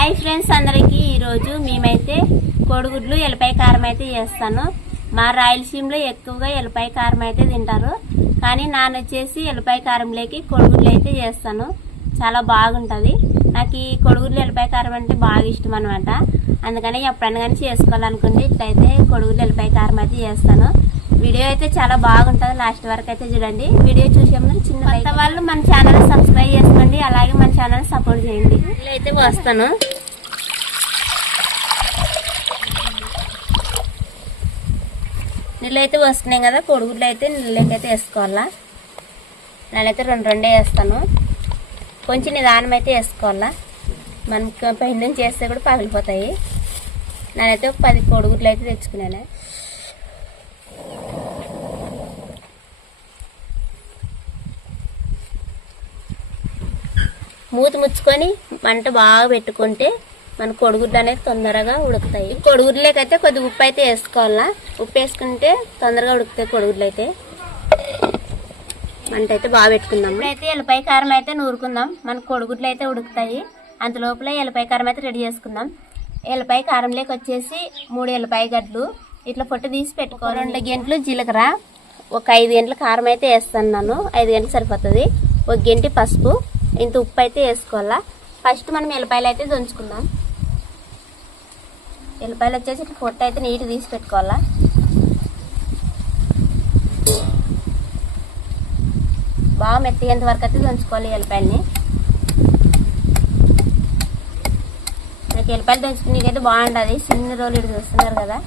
Hi friends అందరికీ. ఈరోజు మేమైతే కోడిగుడ్లు ఎల్లిపాయ కారం అయితే చేస్తాను. మా రాయలసీమలో ఎక్కువగా ఎల్లిపాయ కారం అయితే తింటారు. కానీ నాన్న వచ్చేసి ఎల్లిపాయ కారంలోకి కోడిగుడ్లు అయితే చేస్తాను. చాలా బాగుంటుంది. నాకు ఈ కొడుగుడ్లు ఎల్లిపాయ కారం అంటే బాగా ఇష్టం అనమాట అందుకని ఎప్పుడైనా కానీ చేసుకోవాలనుకుంటే ఇట్లయితే కొడుగుడ్లు ఎల్లిపాయ కారం అయితే చేస్తాను. వీడియో అయితే చాలా బాగుంటుంది లాస్ట్ వరకు అయితే చూడండి. వీడియో చూసే ముందు చిన్న కొత్త వాళ్ళు మన ఛానల్ సబ్స్క్రైబ్ చేసుకోండి. అలాగే మన ఛానల్ సపోర్ట్ చేయండి. అయితే వస్తాను. నీళ్ళు అయితే వస్తున్నాయి కదా కొడుగుడ్లు అయితే నీళ్ళకి అయితే వేసుకోవాలా? నేనైతే రెండు రెండే వేస్తాను. కొంచెం నిదానం అయితే వేసుకోవాలా? మనకి పైన నుంచి వేస్తే కూడా పగిలిపోతాయి. నేనైతే ఒక పది కొడుగుడ్లు అయితే తెచ్చుకున్నాను. మూత ముచ్చుకొని మంట బాగా పెట్టుకుంటే మన కొడుగుడ్లు అనేది తొందరగా ఉడుకుతాయి. కొడుగుడ్లకైతే కొద్దిగా ఉప్పు అయితే వేసుకోవాలా? ఉప్పు వేసుకుంటే తొందరగా ఉడుకుతాయి కొడుగుడ్లు అయితే. మంట అయితే బాగా పెట్టుకుందాం అయితే ఎల్లిపాయ కారం అయితే నూరుకుందాం. మన కొడుగుడ్లు అయితే ఉడుకుతాయి. అంత లోపల ఎల్లిపాయ కారం అయితే రెడీ చేసుకుందాం. ఎల్లిపాయ కారంలోకి వచ్చేసి మూడు ఎల్లిపాయ గడ్డలు ఇట్లా పొట్టు తీసి పెట్టుకో రెండు గంటలు జీలకర్ర. ఒక ఐదు గంటల కారం అయితే వేస్తాను నేను. ఐదు గంటలు సరిపోతుంది. ఒక గంటి పసుపు. ఇంత ఉప్పు అయితే వేసుకోవాలా? ఫస్ట్ మనం ఎల్లిపాయలు అయితే దంచుకుందాం. ఎల్లిపాయలు వచ్చేసి ఇట్లా పొట్టు అయితే నీట్ తీసి పెట్టుకోవాలా? బాగా మెత్తగేంత వరకు అయితే దంచుకోవాలి ఎల్లిపాయలని. నాకు ఎల్లిపాయలు దంచుకునేకైతే బాగుంటుంది. చిన్న రోజులు ఇటు చూస్తున్నారు కదా.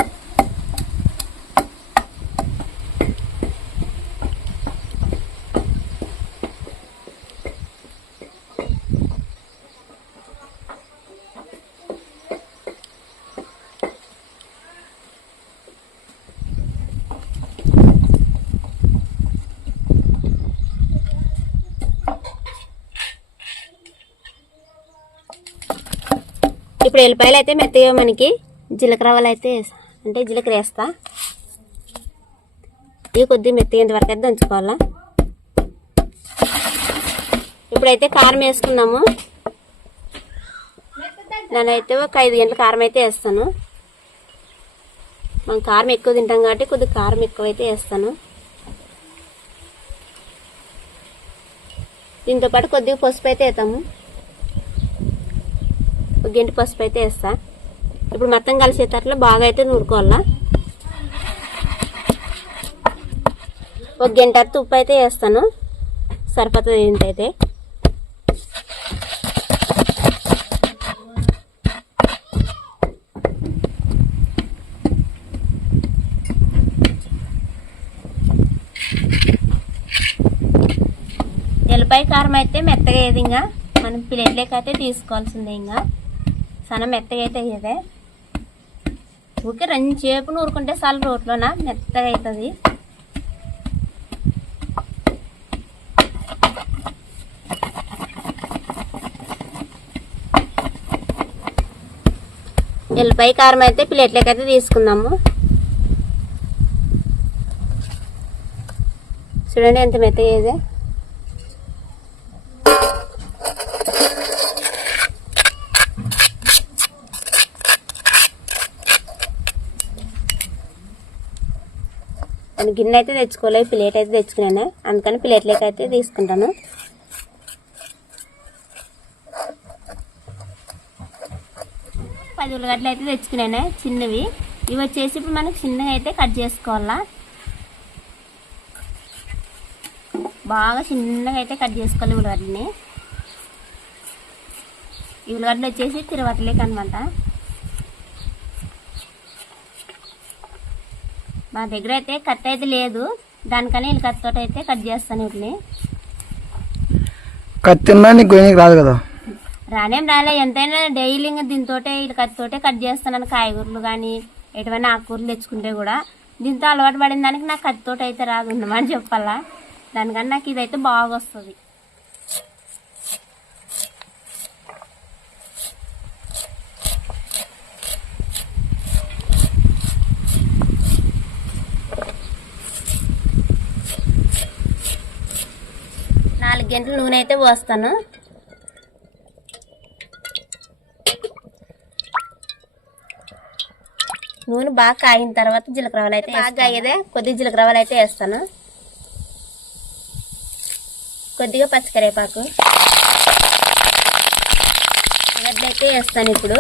ఎల్లిపాయలు అయితే మెత్తగా మనకి జీలకర్ర అయితే అంటే జీలకర్ర వేస్తా. ఇవి కొద్దిగా మెత్తగేంత వరకు అయితే దంచుకోవాలా. ఇప్పుడైతే కారం వేసుకున్నాము. నేనైతే ఒక ఐదు గంటల కారం అయితే వేస్తాను. మనం కారం ఎక్కువ తింటాం కాబట్టి కొద్దిగా కారం ఎక్కువ అయితే వేస్తాను. దీంతో పాటు కొద్దిగా పసుపు అయితే వేస్తాము గంట పసుపు అయితే వేస్తా. ఇప్పుడు మొత్తం కలిసేటట్లు బాగా అయితే నూరుకోవాలా? ఒక గంట ఉప్పు అయితే వేస్తాను. సరిపోతుంది ఇంతైతే ఎల్లిపాయ కారం అయితే మెత్తగా ఏది ఇంకా. మనం ప్లేట్లోకి అయితే తీసుకోవాల్సిందే ఇంకా. సన మెత్తగా అయితే అయ్యేదే. ఊరికే రెండు చేపు నూరుకుంటే చాలు రోట్లోన మెత్తగా అవుతుంది ఎల్లిపాయ కారం అయితే ప్లేట్లోకి అయితే తీసుకుందాము. చూడండి ఎంత మెత్తగా గిన్నె అయితే తెచ్చుకోలేదు ప్లేట్ అయితే తెచ్చుకున్నాను అందుకని ప్లేట్లోకి అయితే తీసుకుంటాను. పది ఉల్లగడ్డలు అయితే తెచ్చుకున్నాను చిన్నవి. ఇవి వచ్చేసి ఇప్పుడు మనకి చిన్నగా అయితే కట్ చేసుకోవాలా? బాగా చిన్నగా అయితే కట్ చేసుకోవాలి ఉల్లగడ్డని ఈ ఉల్లగడ్డలు వచ్చేసి తిరువతలేక మా దగ్గర అయితే కత్తి అయితే లేదు. దానికని వీళ్ళు కత్తితో అయితే కట్ చేస్తాను వీటిని. కత్తి ఉన్నా నీకు రాదు కదా? రానేం రాలే. ఎంతైనా డైలీ ఇంకా దీంతో వీళ్ళు కత్తితోటే కట్ చేస్తాను కాయగూరలు కానీ ఎటువంటి ఆకుకూరలు తెచ్చుకుంటే కూడా. దీంతో అలవాటు పడిన దానికి నాకు కత్తితోట అయితే రాదు ఉండమని చెప్పాలా. దానికన్నా నాకు ఇదైతే బాగా వస్తుంది. గంటలు నూనె అయితే పోస్తాను. నూనె బాగా కాగిన తర్వాత జీలకరవలు అయితే బాగా కాగేదే కొద్దిగా జీలకరవలు అయితే వేస్తాను. కొద్దిగా పచ్చికరేపాకు అయితే వేస్తాను ఇప్పుడు.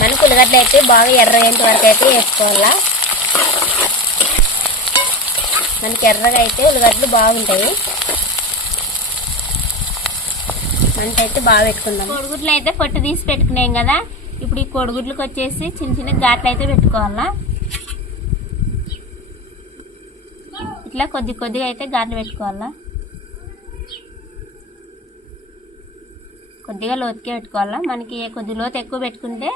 మనకు ఉల్లిగడ్డలు అయితే బాగా ఎర్రగేంటి వరకు అయితే వేసుకోవాలా. మనకి ఎర్రగా అయితే ఉల్లిగడ్డలు బాగుంటాయి. మంట అయితే బాగా పెట్టుకుందాం. కోడిగుడ్లు అయితే పొట్టు తీసి పెట్టుకున్నాం కదా ఇప్పుడు ఈ కోడిగుడ్లకు వచ్చేసి చిన్న చిన్న ఘాట్లు అయితే పెట్టుకోవాలా. ఇట్లా కొద్ది కొద్దిగా అయితే ఘాట్లు పెట్టుకోవాలా. కొద్దిగా లోతుకే పెట్టుకోవాలా. మనకి కొద్ది లోతు ఎక్కువ పెట్టుకుంటే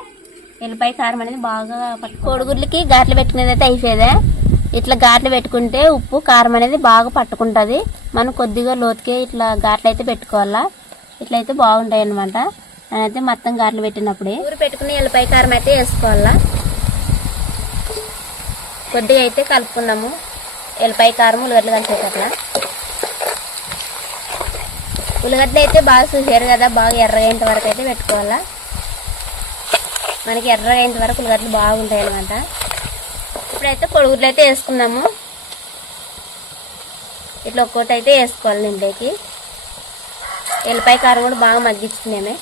ఎల్లిపాయ కారం అనేది బాగా కోడిగుడ్లకి గాట్లు పెట్టుకునేది అయితే అయిపోయేదే. ఇట్లా గాట్లు పెట్టుకుంటే ఉప్పు కారం అనేది బాగా పట్టుకుంటుంది. మనం కొద్దిగా లోతుకే ఇట్లా గాట్లు అయితే పెట్టుకోవాలా. ఇట్లా అయితే బాగుంటాయి అనమాట నేనైతే మొత్తం గాట్లు పెట్టినప్పుడే. ఊరు పెట్టుకుని ఎల్లిపాయ కారం అయితే వేసుకోవాలా. కొద్దిగా అయితే కలుపుకున్నాము ఎల్లిపాయ కారం ఉల్లిగడ్డలు కలిసేటట్లా. ఉల్లిగడ్డలు అయితే బాగా చూసారు కదా బాగా ఎర్రగైనంత వరకు అయితే పెట్టుకోవాలా. మనకి ఎర్రగైనంత వరకు ఉల్లిగడ్డలు బాగుంటాయి అనమాట ఇప్పుడైతే కొడుగుడ్లు అయితే వేసుకున్నాము ఇట్లా ఒక్కోటి అయితే వేసుకోవాలి నిండేకి. ఎల్లిపాయ కారం కూడా బాగా మగ్గించుకునేమే.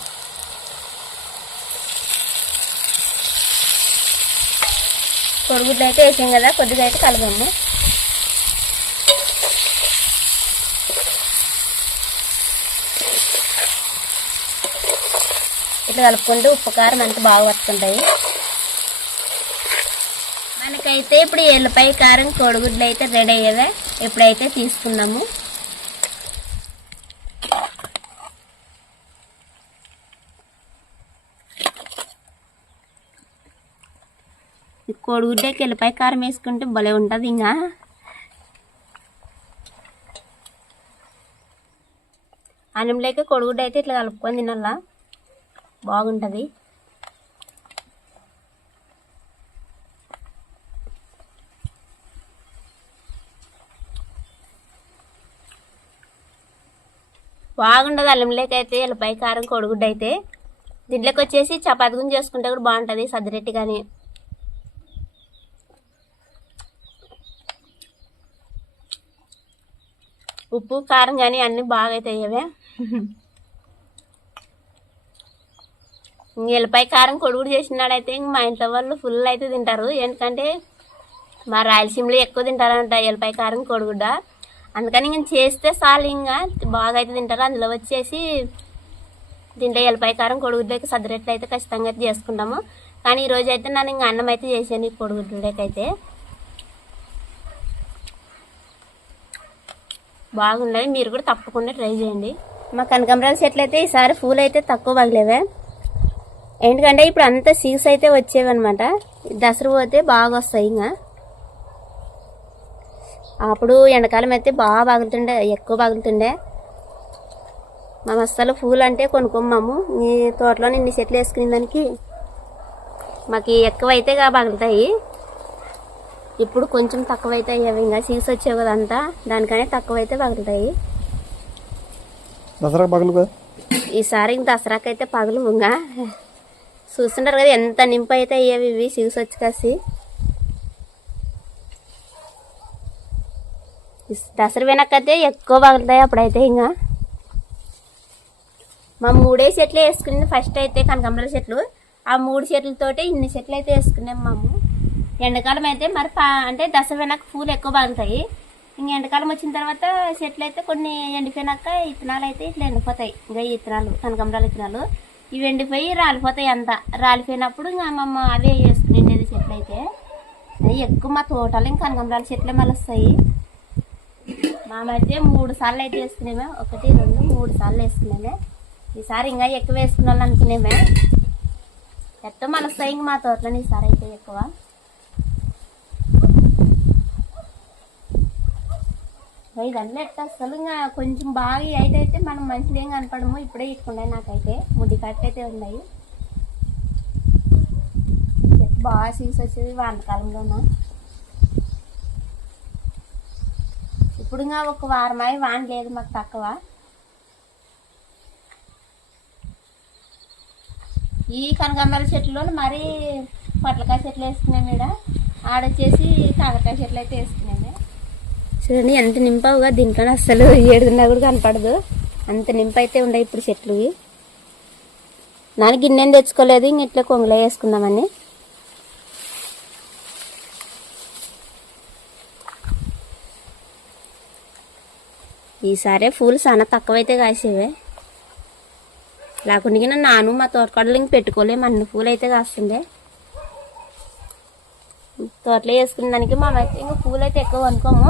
కొడుగుడ్లు అయితే వేసాం కదా కొద్దిగా అయితే కలపము ఇట్లా కలుపుకుంటూ ఉప్పు కారం అంత బాగా పట్టుకుంటాయి మనకైతే ఇప్పుడు ఎల్లిపాయ కారం కోడిగుడ్లు అయితే రెడీ అయ్యేదే. ఇప్పుడైతే తీసుకుందాము. కోడిగుడ్డకి ఎల్లిపాయ కారం వేసుకుంటే భలే ఉంటుంది ఇంకా. అన్నంలోకి కొడుగుడ్డ అయితే ఇట్లా కలుపుకొని తినాలా? బాగుంటుంది. బాగుండదు అల్లంలోకి అయితే ఎల్లిపాయ కారం కొడుగుడ్డ అయితే దీంట్లోకి వచ్చేసి చపాతి గుంజ చేసుకుంటే కూడా బాగుంటుంది సద్దరెట్టి కానీ ఉప్పు కారం కానీ అన్నీ బాగా అయితే అయ్యేవే ఇంక ఎల్లిపాయ కారం కొడుగుడు చేసినాడైతే ఇంక మా ఇంట్లో వాళ్ళు ఫుల్ అయితే తింటారు. ఎందుకంటే మా రాయలసీమలో ఎక్కువ తింటారంట ఎల్లిపాయ కారం కొడుగుడ్డ అందుకని ఇంక చేస్తే చాలు ఇంకా బాగా అయితే తింటారు. అందులో వచ్చేసి దీంట్లో ఎల్లిపాయ కారం కొడుగుడ్డకి సదరెట్లు అయితే ఖచ్చితంగా అయితే చేసుకుంటాము. కానీ ఈరోజు అయితే నేను ఇంకా అన్నం అయితే చేశాను ఈ కొడుగుడ్లకైతే బాగుండదు మీరు కూడా తప్పకుండా ట్రై చేయండి. మా కనకంబరాల చెట్లు అయితే ఈసారి పూలు అయితే తక్కువ పగిలేవే. ఎందుకంటే ఇప్పుడు అంతా సీడ్స్ అయితే వచ్చేవి అనమాట దసరా పోతే బాగా వస్తాయి ఇంకా అప్పుడు ఎండాకాలం అయితే బాగా పగులుతుండే ఎక్కువ పగులుతుండే మా మస్తలు పూలు అంటే కొనుక్కోమ్మాము. మీ తోటలో ఇన్ని చెట్లు వేసుకునే దానికి మాకు ఎక్కువ అయితే గా పగులుతాయి ఇప్పుడు కొంచెం తక్కువ అయితే అయ్యావి ఇంకా సీడ్స్ వచ్చేవి కదా అంతా. దానికనే తక్కువ అయితే పగులుతాయి దసరా పగలు ఈసారి ఇంక దసరాకైతే పగలు ఇంకా చూస్తుంటారు కదా ఎంత నింపు అయితే అయ్యేవి ఇవి సీడ్స్ వచ్చి కాసి దసరా వెనకైతే ఎక్కువ పగులుతాయి అప్పుడైతే ఇంకా. మా మూడే చెట్లు వేసుకునేది. ఫస్ట్ అయితే కనకాంబరాల చెట్లు ఆ మూడు చెట్లతోటి ఇన్ని చెట్లు అయితే వేసుకున్నాం మాము. ఎండాకాలం అయితే మరి పా- అంటే దసరా వెనక పూలు ఎక్కువ పగులుతాయి. ఇంక ఎండాకాలం వచ్చిన తర్వాత చెట్లు అయితే కొన్ని ఎండిపోయినాక ఇత్తనాలు అయితే ఇట్లా ఎండిపోతాయి. ఇంకా ఇత్తనాలు కనకాంబరాల ఇత్తనాలు. ఇవి ఎండిపోయి రాలిపోతాయి అంత. రాలిపోయినప్పుడు ఇంకా మమ్మ అవే వేసుకునేది చెట్లు అయితే. ఎక్కువ మా తోటలు ఇంకా కనకాంబరాల చెట్లే మళ్ళొస్తాయి మా మధ్య మూడు సార్లు అయితే వేసుకునేమే. ఒకటి రెండు మూడు సార్లు వేసుకునేమే. ఈసారి ఇంకా ఎక్కువ వేసుకున్నాను అనుకునేమే. ఎట్టో మలుస్తాయి ఇంక మా తోటలో ఈసారి అయితే ఎక్కువ. ఇది అన్నట్టు అసలు ఇంకా కొంచెం బాగా ఏదైతే మనం మంచిది ఏం కనపడము. ఇప్పుడే ఇట్టుకున్నాయి నాకైతే. ముద్ది కట్టయితే ఉన్నాయి. బాగా సీన్స్ వచ్చేది వానకాలంలోనూ? ఇప్పుడు ఇంకా ఒక వారం అయి వాన లేదు మాకు తక్కువ. ఈ కనకాంబర చెట్లు మరీ పొట్లకాయ చెట్లు వేసుకున్నాం మీద ఆడొచ్చేసి కాకరకాయ చెట్లు అయితే వేసుకున్నాం. చూడండి ఎంత నింపవుగా దీంట్లో అస్సలు ఏడున్నా కూడా కనపడదు. అంత నింపైతే అయితే ఉండే ఇప్పుడు చెట్లు. నాన్న గిన్నెం తెచ్చుకోలేదు ఇంక ఇట్లా కొంగలే వేసుకుందామని. ఈసారి పూలు చాలా తక్కువైతే కాసేవే. లేకుండా నాను మా తోటకాడలు ఇంక పెట్టుకోలేము అన్ని పూలు అయితే కాస్తుండే. తోటలో వేసుకునే దానికి మేమైతే ఇంకా పూలు అయితే ఎక్కువ అనుకోము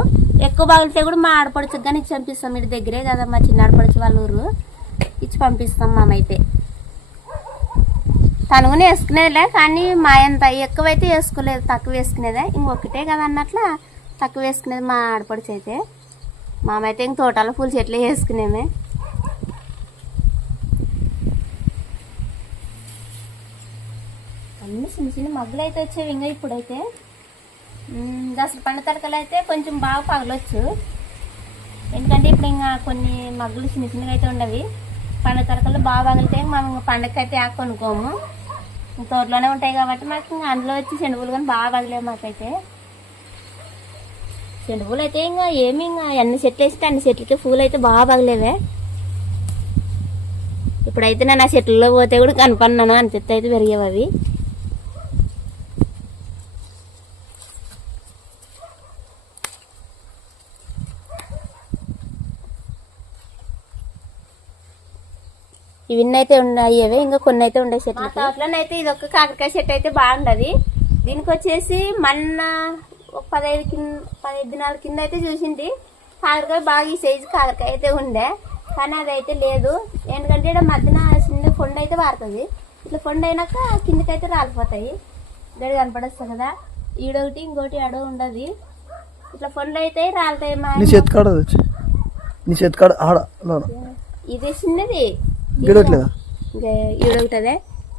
ఎక్కువ బాగుంటే కూడా మా ఆడపడుచుకు కానీ ఇచ్చి పంపిస్తాం. మీరు దగ్గరే కదా మా చిన్న ఆడపడుచు వాళ్ళ ఊరు. ఇచ్చి పంపిస్తాం మేమైతే తను కూడా వేసుకునేదిలే కానీ మా ఎంత ఎక్కువైతే వేసుకోలేదు తక్కువ వేసుకునేదే. ఇంకొకటే కదా అన్నట్ల తక్కువ వేసుకునేది మా ఆడపడుచు అయితే. మామైతే ఇంక తోటలో పూల చెట్లు వేసుకునేమే అన్ని చిన్న చిన్న మగ్గులు అయితే వచ్చేవి ఇంకా ఇప్పుడైతే. దసరా పండు తడకలు అయితే కొంచెం బాగా పగలొచ్చు. ఎందుకంటే ఇప్పుడు ఇంకా కొన్ని మగ్గులు చిన్న చిన్నగా అయితే ఉండవి. పండు తడకలు బాగా పగిలితే మనం ఇంకా పండగకి అయితే ఆకు కొనుక్కోము తోటలోనే ఉంటాయి కాబట్టి మాకు ఇంకా అందులో వచ్చి చెనుగులు కానీ బాగా పగిలేవు మాకైతే. చెనుగులు అయితే ఇంకా ఏమి ఇంకా ఎన్ని చెట్లు వేస్తే అన్ని చెట్లకి పూలు అయితే బాగా పగలేవే. ఇప్పుడైతే నేను ఆ చెట్లలో పోతే కూడా కనపడినాను అనిపిస్తే అయితే పెరిగేవి అవి. ఇవన్నీ అయితే ఉండేవి ఇంకా కొన్ని అయితే ఉండే చెట్లు తోటలోనైతే ఇది ఒక కాకరకాయ చెట్టు అయితే బాగుండదు. దీనికి వచ్చేసి మొన్న ఒక పదహైదు కింద పదహైదు దినాల కింద అయితే చూసింది. కాకరకాయ బాగా ఈ సైజు కాకరకాయ అయితే ఉండే. కానీ అది అయితే లేదు. ఎందుకంటే ఇక్కడ మధ్యన చిన్న కొండ అయితే వారుతుంది. ఇట్లా కొండ అయినాక కిందకైతే రాలిపోతాయి. గడి కనపడొస్తుంది కదా? ఈడొకటి ఇంకోటి అడో ఉండదు. ఇట్లా కొండ అయితే రాలుతాయి మా నీ చేతి కాడ తెచ్చి. నీ చేతి కాడ ఆడ లోన. ఇది చిన్నది. ఈడొకటదే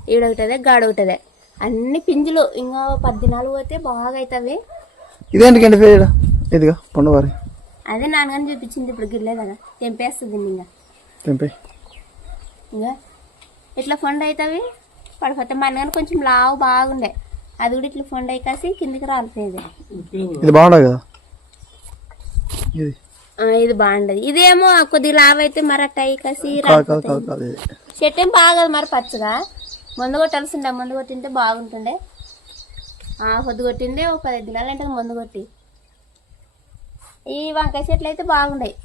ఈడొకటదే గాడొకటదే. అన్ని పింజులు ఇంకా పద్దినాలు పోతే బాగా అవుతావి ఇదిగా పండువారి అదే నాన్నగారిని చూపించింది ఇప్పుడు గిల్లేదగా తెంపేస్తుంది ఇంకా. తెంపే ఇంకా ఇట్లా ఫండ్ అవుతావి పడిపోతే మన కానీ కొంచెం లావు బాగుండే. అది కూడా ఇట్లా ఫండ్ అయ్యి కిందికి రాలిపోయేది. ఇది బాగుండదు కదా? ఇది. ఇది బాగుండదు. ఇదేమో కొద్దిగా లావు అయితే మరి అట్ట కాసి చెట్టు ఏం బాగదు మరి పచ్చగా. మందు కొట్టాల్సిండే మందు కొట్టింటే బాగుంటుండే. ఆ, పొద్దు కొట్టిందే ఒక పది దినాలు అంటే మందు కొట్టి. ఈ వంకాయ చెట్లు అయితే బాగుండాయి.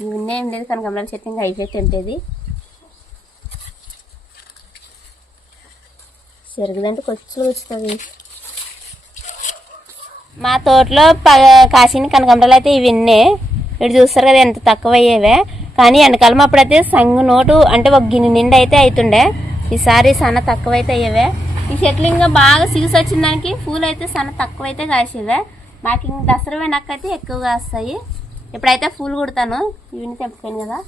ఇవన్నేం లేదు కనకాంబరాల చెట్టు ఇంకా అయిపోయి తెంపేది చెరుగుదంటే కొచ్చులు వచ్చుతుంది మా తోటలో ప కాసిన కనకంబరాలు అయితే ఇవన్నీ ఇటు చూస్తారు కదా ఎంత తక్కువ అయ్యేవే కానీ ఎండకాలం అప్పుడైతే సంగు నోటు అంటే ఒక గిన్నె నిండా అయితే అవుతుండే ఈసారి సన్న తక్కువ అయితే అయ్యేవే. ఈ చెట్లు ఇంకా బాగా సిగుసు వచ్చిన దానికి పూలు అయితే సన్న తక్కువ అయితే కాసేవే. మాకు ఇంక దసరా వెనక్కైతే ఎక్కువ కాస్తాయి. ఇప్పుడైతే పూలు కుడతాను. ఇవన్నీ తెంపుకోను కదా.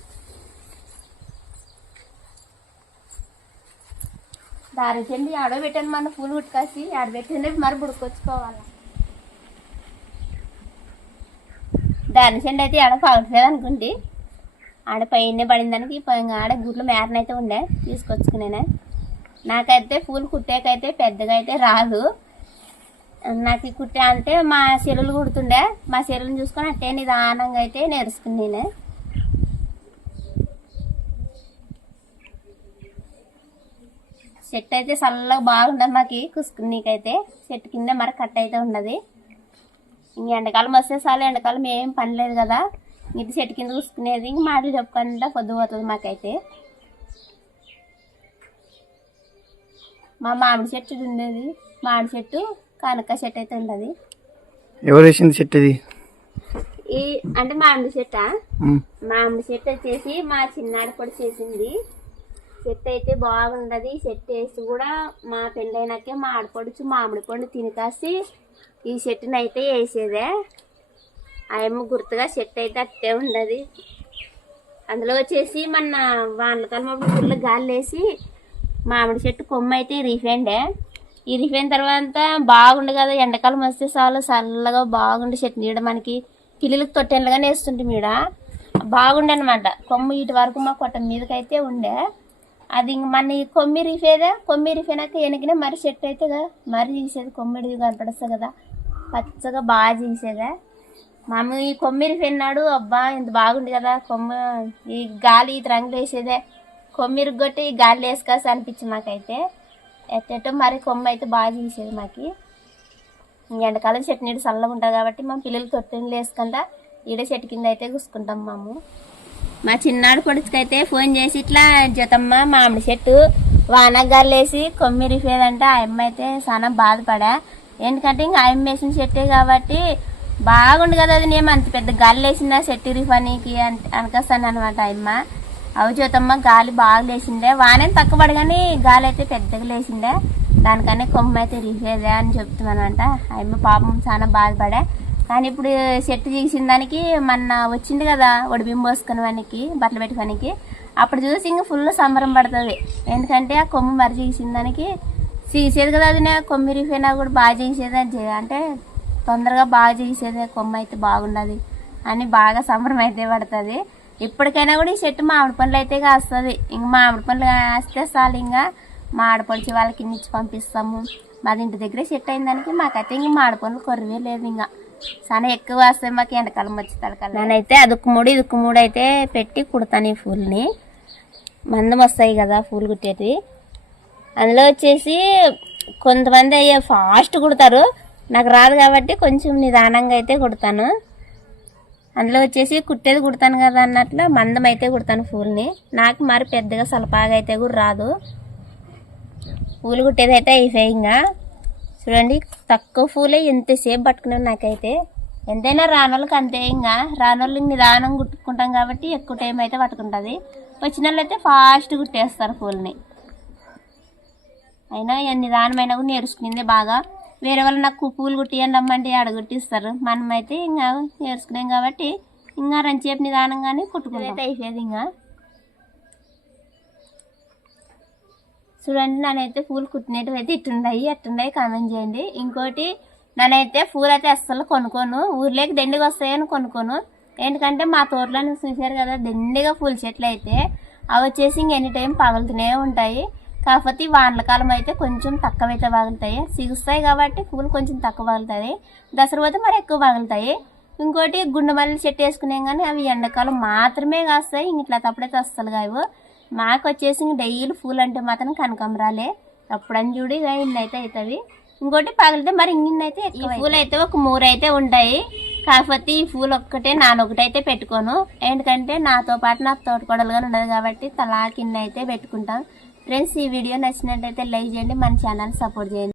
దారి చెంది ఆడో పెట్టాను మన పూలు కుట్టుకాసి ఆడ పెట్టండి మరి బుడుకొచ్చుకోవాలి. దాని చెండు అయితే ఆడ పగట్లేదు అనుకుంటే. ఆడ పైన పడిన దానికి ఆడ గుడ్లు మేరన అయితే ఉండే. తీసుకొచ్చుకునే నాకైతే పూలు కుట్టేకైతే పెద్దగా అయితే రాదు. నాకు ఈ కుట్టే అంటే మా చెరువులు కుడుతుండే. మా చెల్లెలు చూసుకొని అట్టే నిదానంగా అయితే నేర్చుకునేనే. చెట్టు అయితే చల్లగా బాగుండదు మాకు కుసుకున్నీకైతే చెట్టు కింద మరి కట్ అయితే ఉన్నది. ఇంక ఎండాకాలం వస్తే చాలు ఎండాకాలం ఏం పని లేదు కదా. ఇది చెట్టు కింద కూసుకునేది ఇంక మాటలు చెప్పుకుంటా పొద్దు పోతుంది మాకైతే. మా మామిడి చెట్టు ఉండేది. మామిడి చెట్టు కానక చెట్టు అయితే ఉండదు. ఎవరు వేసింది చెట్టు ఇది? ఈ అంటే మామిడి చెట్ట. మామిడి చెట్టు వచ్చేసి మా చిన్నాడు కూడా చేసింది. చెట్టు అయితే బాగుండదు. చెట్టు వేసి కూడా మా పెళ్ళైనాకే మా ఆడపడుచు మామిడి పండు తిని కాసి ఈ చెట్టుని అయితే వేసేదే. ఆయమ్మ గుర్తుగా చెట్టు అయితే అట్టే ఉండదు అందులో వచ్చేసి మన వానకాలం అప్పుడు ఫుల్ గాలి వేసి మామిడి చెట్టు కొమ్మ అయితే రీఫైండే రీఫైన్ తర్వాత బాగుండు కదా ఎండాకాలం వస్తే చాలు చల్లగా బాగుండే చెట్టు నీడ మనకి. పిల్లలకు తొట్టెళ్ళగానే వేస్తుంటే మీడ బాగుండే అనమాట కొమ్మ ఇటు వరకు మా కొట్ట మీదకైతే ఉండే. అది ఇంక మన ఈ కొమ్మిరి కొమ్మి కొమ్మిరి వెనకనే మరి చెట్టు అయితే కదా మరి తీసేది. కొమ్మిడి కనపడస్తుంది కదా. పచ్చగా బాగా చేసేదా. మాము ఈ కొమ్మిరి ఫెన్నాడు అబ్బా ఇంత బాగుంది కదా కొమ్మ ఈ గాలి ఈ రంగులు వేసేదే. కొమ్మిరి కొట్టి ఈ గాలి వేసుకోసి అనిపించింది మాకైతే. ఎట్టేటో మరి కొమ్మ అయితే బాగా చేసేది మాకి. ఎండకాలం ఎండాకాలం చెట్టు నీడు చల్లగా ఉంటుంది కాబట్టి మా పిల్లలు తొట్టిని వేసుకుంటా ఈడ చెట్టు కింద అయితే కూసుకుంటాం మాము. మా చిన్నాడు కొడుచుకైతే ఫోన్ చేసి ఇట్లా జతమ్మ మామిడి చెట్టు వానగాలేసి కొమ్మిరి ఫేదంటే ఆ అమ్మ అయితే చాలా బాధపడా ఎందుకంటే ఇంకా ఆయన వేసిన చెట్టే కాబట్టి బాగుండు కదా అది నేను అంత పెద్ద గాలి వేసిందా చెట్టు రిఫానికి అనకస్తాను అనమాట ఆయమ్మ. అవి జ్యోతమ్మ గాలి బాగా లేచిందే. వానే తక్కువ పడగానే గాలి అయితే పెద్దగా లేచిందే. దానికనే కొమ్మ అయితే రిఫేదే అని చెప్తున్నానంట ఆయమ్మ పాపం చాలా బాధపడా. కానీ ఇప్పుడు చెట్టు తీసిన దానికి మొన్న వచ్చింది కదా ఒడిబిం పోసుకునే వానికి బట్టలు పెట్టుకోనికి అప్పుడు చూసి ఇంకా ఫుల్ సంబరం పడుతుంది. ఎందుకంటే ఆ కొమ్ము మరి చేసిన దానికి తీసేది కదా అది కొమ్మి రిఫైనా కూడా బాగా చేసేది అని అంటే తొందరగా బాగా చేసేది కొమ్మ అయితే బాగుండదు అని బాగా సంబరం అయితే పడుతుంది. ఇప్పటికైనా కూడా ఈ చెట్టు మామిడి పండ్లు అయితే కాస్తుంది. ఇంక మామిడి పండ్లు కాస్తే చాలు ఇంకా మా వాళ్ళకి ఇన్నిచ్చి పంపిస్తాము. మాది ఇంటి దగ్గర సెట్ అయిన దానికి మాకైతే ఇంక మామిడి పండ్లు కొరవే లేదు ఇంకా. చాలా ఎక్కువ వస్తాయి మాకు ఎండకాలం వచ్చి తలకాలం నేనైతే అదుకు మూడు ఇదుకు మూడు అయితే పెట్టి కుడతాను ఈ పూల్ని. మందం వస్తాయి కదా పూలు కుట్టేది అందులో వచ్చేసి కొంతమంది అయ్యే ఫాస్ట్ కుడతారు. నాకు రాదు కాబట్టి కొంచెం నిదానంగా అయితే కుడతాను. అందులో వచ్చేసి కుట్టేది కుడతాను కదా అన్నట్లు మందం అయితే కుడతాను పూల్ని. నాకు మరి పెద్దగా సలపాగా అయితే కూడా రాదు. పూలు కుట్టేది అయితే అయిపోయి ఇంకా. చూడండి తక్కువ పూలే ఎంతసేపు పట్టుకున్నాను నాకైతే. ఎంతైనా రానోళ్ళకి అంతే ఇంకా. రానోళ్ళు నిదానం కుట్టుకుంటాం కాబట్టి ఎక్కువ టైం అయితే పట్టుకుంటుంది. వచ్చిన వాళ్ళు అయితే ఫాస్ట్ కుట్టేస్తారు పూలని. అయినా ఇక నిదానమైన కూడా నేర్చుకునిందే బాగా. వేరే వాళ్ళు నాకు పూలు కుట్టియండి అమ్మంటే ఆడ కుట్టిస్తారు మనమైతే ఇంకా నేర్చుకున్నాం కాబట్టి ఇంకా రంచేపు నిదానంగానే కుట్టుకుంటే. అయిపోయేది ఇంకా. చూడండి నన్నైతే పూలు కుట్టినట్టు అయితే ఇట్టుండయి అట్టుండయి. కామెంట్ చేయండి. ఇంకోటి నన్నైతే పూలు అయితే అస్సలు కొనుక్కోను. ఊర్లోకి దండిగా వస్తాయని కొనుక్కోను. ఎందుకంటే మా తోటలో చూశారు కదా దండిగా పూల చెట్లు అయితే అవి వచ్చేసి ఇంక ఎనీ టైం పగులుతూనే ఉంటాయి. కాకపోతే ఈ వానల కాలం అయితే కొంచెం తక్కువ అయితే పగులుతాయి సిగుస్తాయి కాబట్టి పూలు కొంచెం తక్కువ పగులుతాయి దసరా పోతే మరి ఎక్కువ పగులుతాయి ఇంకోటి గుండెమల్లి చెట్టు వేసుకునేం కానీ అవి ఎండాకాలం మాత్రమే కాస్తాయి. ఇంక ఇట్లా తప్పుడైతే అస్సలు కావు. మాకు వచ్చేసి డైలీ పూలు అంటే మాత్రం కనకాంబరాలే. అప్పుడని చూడు ఇక ఇన్ని అయితే అవుతాయి. ఇంకోటి పగిలితే మరి ఇన్ని అయితే ఎక్కువ పూలు అయితే ఒక మూడు అయితే ఉంటాయి. కాకపోతే ఈ పూలు ఒక్కటే నానొకటైతే పెట్టుకోను. ఎందుకంటే నాతో పాటు నా తోటకోడలుగా ఉండదు కాబట్టి తలా కింద అయితే పెట్టుకుంటాం. ఫ్రెండ్స్ ఈ వీడియో నచ్చినట్టయితే లైక్ చేయండి మన ఛానల్ సపోర్ట్ చేయండి.